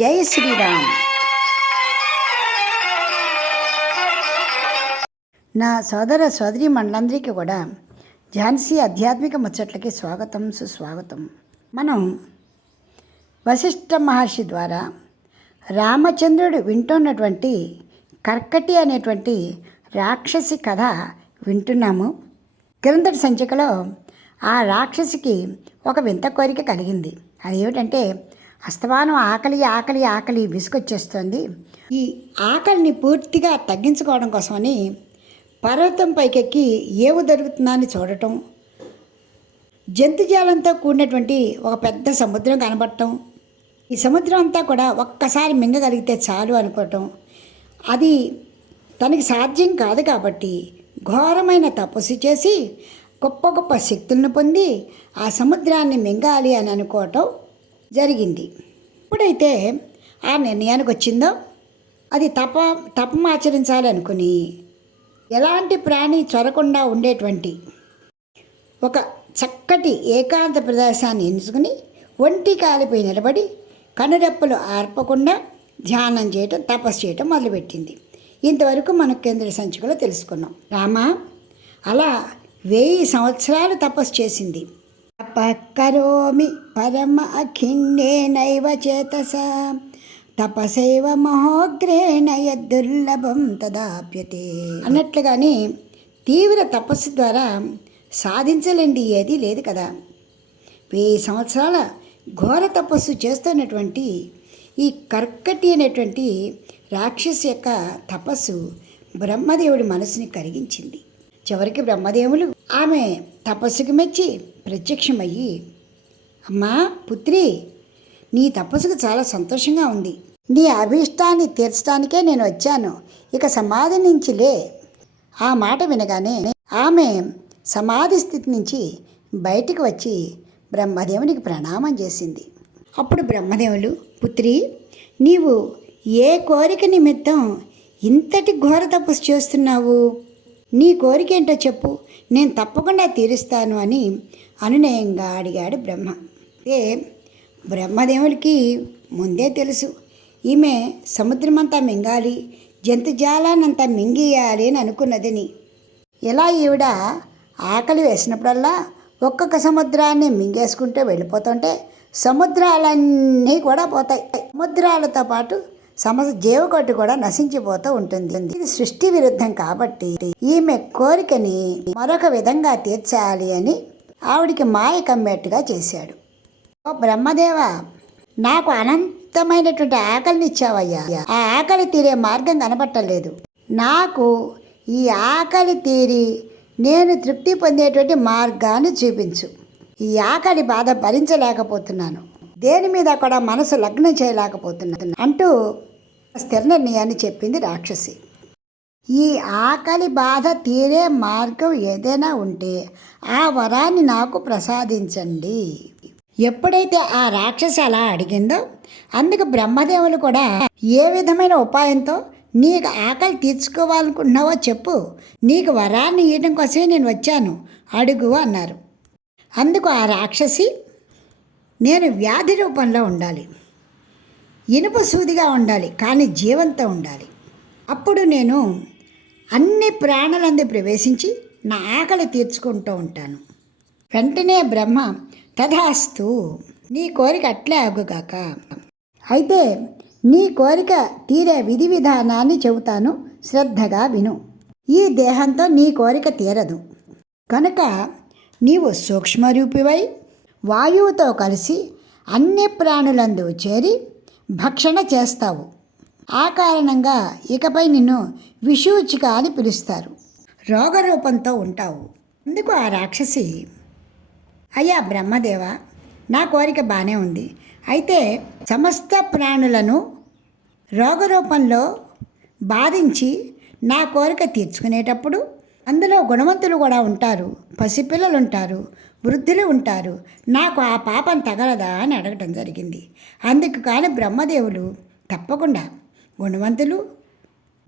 జై శ్రీరామ్. నా సోదర సోదరి మండలందరికీ కూడా ఝాన్సీ ఆధ్యాత్మిక ముచ్చట్లకి స్వాగతం, సుస్వాగతం. మనం వశిష్ఠ మహర్షి ద్వారా రామచంద్రుడు వింటున్నటువంటి కర్కటి అనేటువంటి రాక్షసి కథ వింటున్నాము. క్రిందటి సంచికలో ఆ రాక్షసికి ఒక వింత కోరిక కలిగింది. అదేమిటంటే అస్తమానం ఆకలి ఆకలి ఆకలి విసుకొచ్చేస్తుంది. ఈ ఆకలిని పూర్తిగా తగ్గించుకోవడం కోసమని పర్వతం పైకెక్కి ఏమి దొరుకుతుందా అని చూడటం, జంతుజాలంతో కూడినటువంటి ఒక పెద్ద సముద్రం కనబడటం, ఈ సముద్రం అంతా కూడా ఒక్కసారి మింగగలిగితే చాలు అనుకోవటం, అది తనకి సాధ్యం కాదు కాబట్టి ఘోరమైన తపస్సు చేసి గొప్ప గొప్ప శక్తులను పొంది ఆ సముద్రాన్ని మింగాలి అని అనుకోవటం జరిగింది. ఎప్పుడైతే ఆ నిర్ణయానికి వచ్చిందో అది తపమాచరించాలి అనుకుని ఎలాంటి ప్రాణి చొరకుండా ఉండేటువంటి ఒక చక్కటి ఏకాంత ప్రదేశాన్ని ఎంచుకుని ఒంటి కాలిపోయి నిలబడి కనురెప్పలు ఆర్పకుండా ధ్యానం చేయటం, తపస్సు చేయటం మొదలుపెట్టింది. ఇంతవరకు మన కేంద్ర సంచికలో తెలుసుకున్నాం. రామ అలా 1000 సంవత్సరాలు తపస్సు చేసింది. తపఃకరోమి పరమ అఖిన్నేనైవ చేతస తపసైవ మహోగ్రేణ యద్దుర్లభం తదాప్యతే అన్నట్లుగానే తీవ్ర తపస్సు ద్వారా సాధించలేండి ఏది లేదు కదా. 1000 సంవత్సరాల ఘోర తపస్సు చేస్తున్నటువంటి ఈ కర్కటి అనేటువంటి రాక్షసి యొక్క తపస్సు బ్రహ్మదేవుడి మనసుని కరిగించింది. చివరికి బ్రహ్మదేవులు ఆమె తపస్సుకు మెచ్చి ప్రత్యక్షమయ్యి, అమ్మా పుత్రి, నీ తపస్సుకు చాలా సంతోషంగా ఉంది. నీ అభీష్టాన్ని తీర్చడానికే నేను వచ్చాను. ఇక సమాధి నుంచి లే. ఆ మాట వినగానే ఆమె సమాధి స్థితి నుంచి బయటికి వచ్చి బ్రహ్మదేవునికి ప్రణామం చేసింది. అప్పుడు బ్రహ్మదేవులు, పుత్రి, నీవు ఏ కోరిక నిమిత్తం ఇంతటి ఘోర తపస్సు చేస్తున్నావు? నీ కోరిక ఏంటో చెప్పు, నేను తప్పకుండా తీరుస్తాను అని అనునయంగా అడిగాడు బ్రహ్మ. అయితే బ్రహ్మదేవుడికి ముందే తెలుసు ఈమె సముద్రమంతా మింగాలి, జంతుజాలాన్నంతా మింగేయాలి అని అనుకున్నదని. ఇలా ఈవిడ ఆకలి వేసినప్పుడల్లా ఒక్కొక్క సముద్రాన్ని మింగేసుకుంటూ వెళ్ళిపోతుంటే సముద్రాలన్నీ కూడా పోతాయి. సముద్రాలతో పాటు జీవకోటి కూడా నశించిపోతూ ఉంటుంది. ఇది సృష్టి విరుద్ధం కాబట్టి ఈమె కోరికని మరొక విధంగా తీర్చాలి అని ఆవిడికి మాయ కమ్మేట్టుగా చేశాడు. ఓ బ్రహ్మదేవ, నాకు అనంతమైనటువంటి ఆకలిని ఇచ్చావయ్యా. ఆ ఆకలి తీరే మార్గం కనబట్టలేదు. నాకు ఈ ఆకలి తీరి నేను తృప్తి పొందేటువంటి మార్గాన్ని చూపించు. ఈ ఆకలి బాధ భరించలేకపోతున్నాను, దేని మీద కూడా మనసు లగ్నం చేయలేకపోతున్నాను అంటూ స్థిర నిర్ణయాన్ని చెప్పింది రాక్షసి. ఈ ఆకలి బాధ తీరే మార్గం ఏదైనా ఉంటే ఆ వరాన్ని నాకు ప్రసాదించండి. ఎప్పుడైతే ఆ రాక్షసి అలా అడిగిందో అందుకు బ్రహ్మదేవులు కూడా ఏ విధమైన ఉపాయంతో నీకు ఆకలి తీర్చుకోవాలనుకుంటున్నావో చెప్పు, నీకు వరాన్ని ఇవ్వడం కోసమే నేను వచ్చాను, అడుగు అన్నారు. అందుకు ఆ రాక్షసి, నేను వ్యాధి రూపంలో ఉండాలి, ఇనుప సూదిగా ఉండాలి, కానీ జీవంతో ఉండాలి. అప్పుడు నేను అన్ని ప్రాణులందు ప్రవేశించి నా ఆకలి తీర్చుకుంటూ ఉంటాను. వెంటనే బ్రహ్మ, తథాస్తు, నీ కోరిక అట్లే అగుగాక. అయితే నీ కోరిక తీరే విధి విధానాన్ని చెబుతాను, శ్రద్ధగా విను. ఈ దేహంతో నీ కోరిక తీరదు కనుక నీవు సూక్ష్మరూపివై వాయువుతో కలిసి అన్ని ప్రాణులందు చేరి భక్షణ చేస్తావు. ఆ కారణంగా ఇకపై నిన్ను విషూచిక అని పిలుస్తారు. రోగరూపంతో ఉంటావు. అందుకు ఆ రాక్షసి, అయ్యా బ్రహ్మదేవ, నా కోరిక బాగానే ఉంది. అయితే సమస్త ప్రాణులను రోగరూపంలో బాధించి నా కోరిక తీర్చుకునేటప్పుడు అందులో గుణవంతులు కూడా ఉంటారు, పసిపిల్లలు ఉంటారు, వృద్ధులు ఉంటారు. నాకు ఆ పాపం తగలదా అని అడగటం జరిగింది. అందుకు కానీ బ్రహ్మదేవులు, తప్పకుండా గుణవంతులు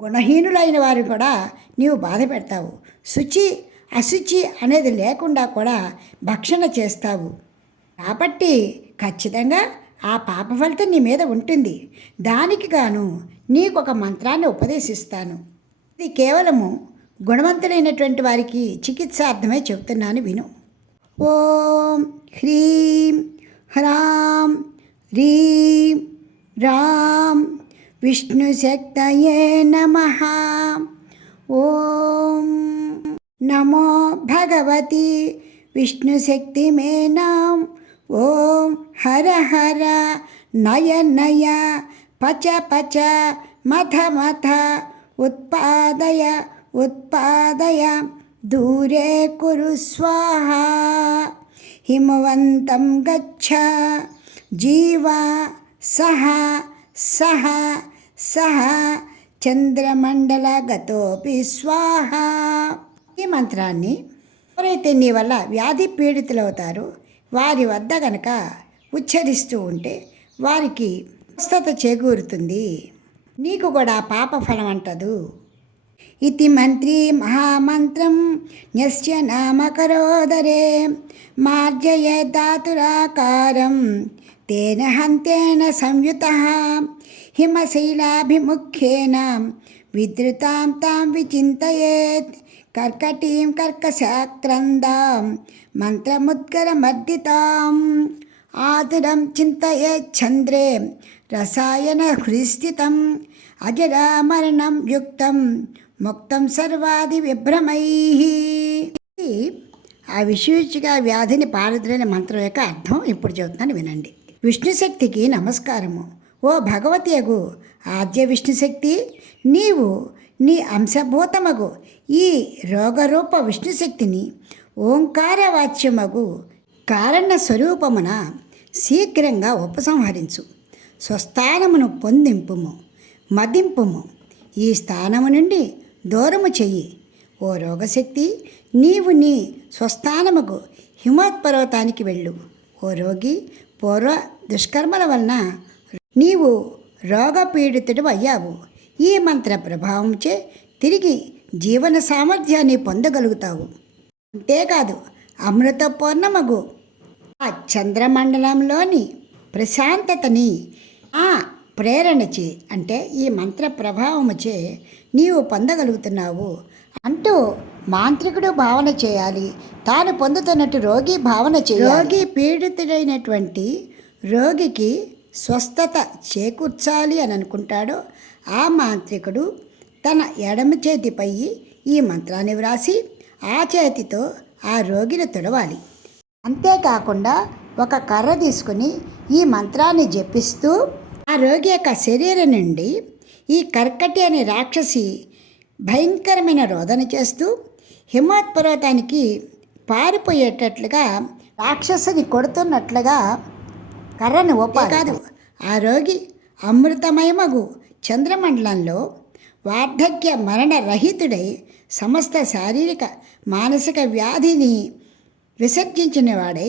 గుణహీనులైన వారు కూడా నీవు బాధ పెడతావు, శుచి అశుచి అనేది లేకుండా కూడా భక్షణ చేస్తావు. కాబట్టి ఖచ్చితంగా ఆ పాప ఫలితం నీ మీద ఉంటుంది. దానికి గాను నీకు ఒక మంత్రాన్ని ఉపదేశిస్తాను. ఇది కేవలము గుణవంతులైనటువంటి వారికి చికిత్సార్థమే చెప్తున్నాను, విను. ఓం హ్రీం హ్రాం హ్రీం రాం విష్ణుశక్తయే నమః. ఓం నమో భగవతి విష్ణుశక్తిమేనాం. ఓం హర హర నయ నయ పచ పచ మథ మథ ఉత్పాదయ ఉత్పాదయ దూరే కురు స్వాహా. హిమవంతం గచ్చ జీవా సహ సహ సహ చంద్రమండలగతోపి స్వాహ. ఈ మంత్రాన్ని ఎవరైతే నీ వల్ల వ్యాధి పీడితులవుతారో వారి వద్ద గనక ఉచ్చరిస్తూ ఉంటే వారికి స్వస్థత చేకూరుతుంది, నీకు కూడా పాప ఫలం అంటదు. ఇతి మంత్రి మహామంత్రం న్యస్య నామకరోదరే మార్జయ ధాతురాకారం తేన హంతేన సంయుతః హిమశైలాభిముఖ్యేన విద్రుతాం తాం విచింతయేత్ కర్కటీం కర్కశాక్రందాం మంత్రముద్గరమర్దితాం ఆతురం చింతయేచ్ఛంద్రే రసాయన హృస్థితం అజరామరణం యుక్తం ముక్తం సర్వాది విభ్రమై. ఆ విశూచిగా వ్యాధిని పారద్రోలిన మంత్రం యొక్క అర్థం ఇప్పుడు చెబుతున్నాను, వినండి. విష్ణుశక్తికి నమస్కారము. ఓ భగవతి అగు ఆద్య విష్ణుశక్తి, నీవు నీ అంశభూతమగు ఈ రోగరూప విష్ణుశక్తిని ఓంకారవాచ్యమగు కారణ స్వరూపమున శీఘ్రంగా ఉపసంహరించు. స్వస్థానమును పొందింపుము, మదింపుము. ఈ స్థానము నుండి దూరము చెయ్యి. ఓ రోగశక్తి, నీవు నీ స్వస్థానముకు హిమవత్పర్వతానికి వెళ్ళు. ఓ రోగి, పూర్వ దుష్కర్మల వలన నీవు రోగపీడితుడు అయ్యావు. ఈ మంత్ర ప్రభావంచే తిరిగి జీవన సామర్థ్యాన్ని పొందగలుగుతావు. అంతేకాదు, అమృతపూర్ణమగు ఆ చంద్రమండలంలోని ప్రశాంతతని ఆ ప్రేరణచే, అంటే ఈ మంత్ర ప్రభావముచే నీవు పొందగలుగుతున్నావు అంటూ మాంత్రికుడు భావన చేయాలి. తాను పొందుతున్నట్టు రోగి భావన చేయాలి. రోగి పీడితుడైనటువంటి రోగికి స్వస్థత చేకూర్చాలి అని అనుకుంటాడో ఆ మాంత్రికుడు తన ఎడమ చేతిపై ఈ మంత్రాన్ని వ్రాసి ఆ చేతితో ఆ రోగిని తుడవాలి. అంతేకాకుండా ఒక కర్ర తీసుకుని ఈ మంత్రాన్ని జపిస్తూ ఆ రోగి యొక్క శరీరం నుండి ఈ కర్కటి అనే రాక్షసి భయంకరమైన రోదన చేస్తూ హిమవత్ పర్వతానికి పారిపోయేటట్లుగా రాక్షసుని కొడుతున్నట్లుగా కర్రను కాదు. ఆ రోగి అమృతమయమగు చంద్రమండలంలో వార్ధక్య మరణ రహితుడై సమస్త శారీరక మానసిక వ్యాధిని విసర్జించిన వాడై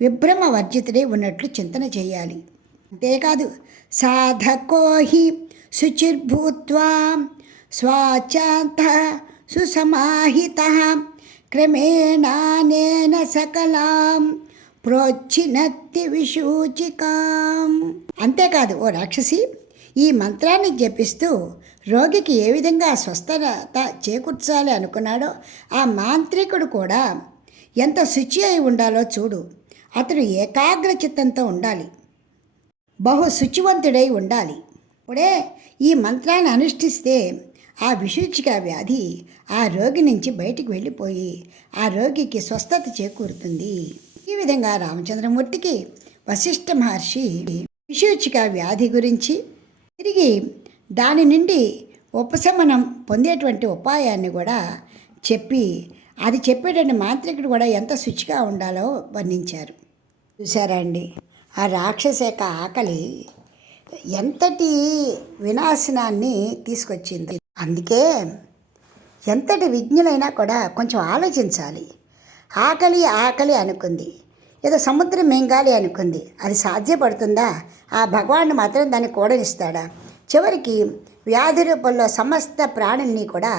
విభ్రమ వర్జితుడై ఉన్నట్లు చింతన చేయాలి. అంతేకాదు, సాధకోహి శుచిర్భూత్వా స్వాచాంత సుసమాహిత క్రమేణానేన సకలాం ప్రోచ్చినత్తి విశూచికాం. అంతేకాదు, ఓ రాక్షసి, ఈ మంత్రాన్ని జపిస్తూ రోగికి ఏ విధంగా స్వస్థత చేకూర్చాలి అనుకున్నాడో ఆ మాంత్రికుడు కూడా ఎంత శుచి అయి ఉండాలో చూడు. అతడు ఏకాగ్ర చిత్తంతో ఉండాలి, బహు శుచివంతుడై ఉండాలి. ఇప్పుడే ఈ మంత్రాన్ని అనుష్ఠిస్తే ఆ విశూచిక వ్యాధి ఆ రోగి నుంచి బయటికి వెళ్ళిపోయి ఆ రోగికి స్వస్థత చేకూరుతుంది. ఈ విధంగా రామచంద్రమూర్తికి వశిష్ఠ మహర్షి విశూచిక వ్యాధి గురించి, తిరిగి దాని నుండి ఉపశమనం పొందేటువంటి ఉపాయాన్ని కూడా చెప్పి, అది చెప్పేటువంటి మాంత్రికుడు కూడా ఎంత శుచిగా ఉండాలో వర్ణించారు. చూసారా అండి, ఆ రాక్షస యొక్క ఆకలి ఎంతటి వినాశనాన్ని తీసుకొచ్చింది. అందుకే ఎంతటి విజ్ఞులైనా కూడా కొంచెం ఆలోచించాలి. ఆకలి ఆకలి అనుకుంది, ఏదో సముద్రం మింగాలి అనుకుంది, అది సాధ్యపడుతుందా? ఆ భగవానుడు మాత్రం దాన్ని కూడనిస్తాడా? చివరికి వ్యాధి రూపంలో సమస్త ప్రాణుల్ని కూడా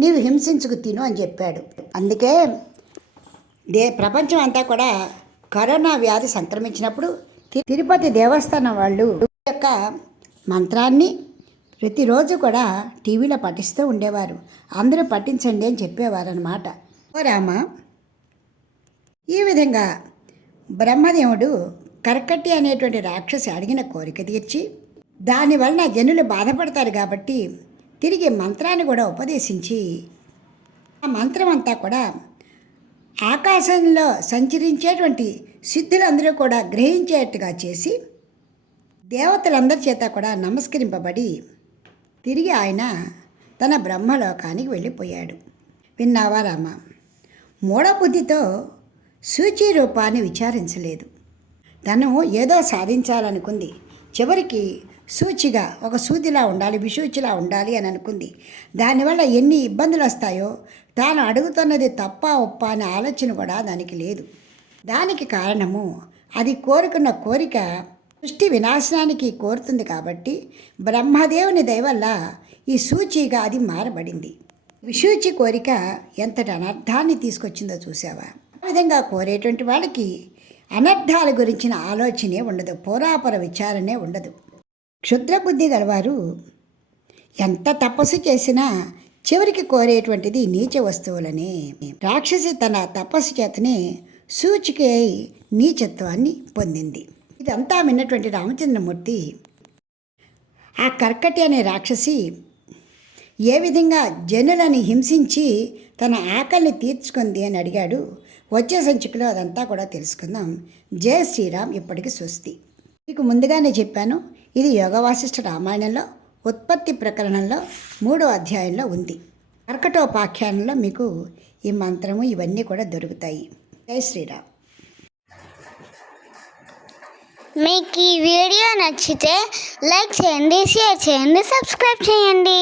నీవు హింసించుకు తిను అని చెప్పాడు. అందుకే ప్రపంచం అంతా కూడా కరోనా వ్యాధి సంక్రమించినప్పుడు తిరుపతి దేవస్థానం వాళ్ళు ఈ యొక్క మంత్రాన్ని ప్రతిరోజు కూడా టీవీలో పఠిస్తూ ఉండేవారు. అందరూ పఠించండి అని చెప్పేవారు అన్నమాట. ఓ రామ, ఈ విధంగా బ్రహ్మదేవుడు కర్కటి అనేటువంటి రాక్షసి అడిగిన కోరిక తీర్చి దానివలన జనులు బాధపడతారు కాబట్టి తిరిగి మంత్రాన్ని కూడా ఉపదేశించి ఆ మంత్రం అంతా కూడా ఆకాశంలో సంచరించేటువంటి సిద్ధులందరూ కూడా గ్రహించేట్టుగా చేసి దేవతలందరి చేత కూడా నమస్కరింపబడి తిరిగి ఆయన తన బ్రహ్మలోకానికి వెళ్ళిపోయాడు. విన్నావా రామ? మూఢబుద్ధితో సూచి రూపాన్ని విచారించలేదు. తను ఏదో సాధించాలనుకుంది. చివరికి సూచిగా ఒక సూదిలా ఉండాలి, విసూచిలా ఉండాలి అని అనుకుంది. దానివల్ల ఎన్ని ఇబ్బందులు వస్తాయో, తాను అడుగుతున్నది తప్ప ఒప్ప అనే ఆలోచన కూడా దానికి లేదు. దానికి కారణము అది కోరుకున్న కోరిక సృష్టి వినాశనానికి కోరుతుంది కాబట్టి బ్రహ్మదేవుని దయవల్ల ఈ సూచిగా అది మారబడింది. విసూచి కోరిక ఎంతటి అనర్థాన్ని తీసుకొచ్చిందో చూసావా? ఆ విధంగా కోరేటువంటి వాళ్ళకి అనర్థాల గురించిన ఆలోచనే ఉండదు, పోరాపర విచారణే ఉండదు. క్షుద్రబుద్ధి గలవారు ఎంత తపస్సు చేసినా చివరికి కోరేటువంటిది నీచ వస్తువులనే. రాక్షసి తన తపస్సు చేతనే సూచికి నీచత్వాన్ని పొందింది. ఇదంతా విన్నటువంటి రామచంద్రమూర్తి ఆ కర్కటి అనే రాక్షసి ఏ విధంగా జనులని హింసించి తన ఆకలిని తీర్చుకుంది అని అడిగాడు. వచ్చే సంచికలో అదంతా కూడా తెలుసుకుందాం. జై శ్రీరామ్. ఇప్పటికి స్వస్తి. మీకు ముందుగానే చెప్పాను, ఇది యోగ వాసిష్ఠ రామాయణంలో ఉత్పత్తి ప్రకరణంలో 3వ అధ్యాయంలో ఉంది. కర్కటోపాఖ్యానంలో మీకు ఈ మంత్రము ఇవన్నీ కూడా దొరుకుతాయి. జై శ్రీరామ్. మీకు ఈ వీడియో నచ్చితే లైక్ చేయండి, షేర్ చేయండి, సబ్స్క్రైబ్ చేయండి.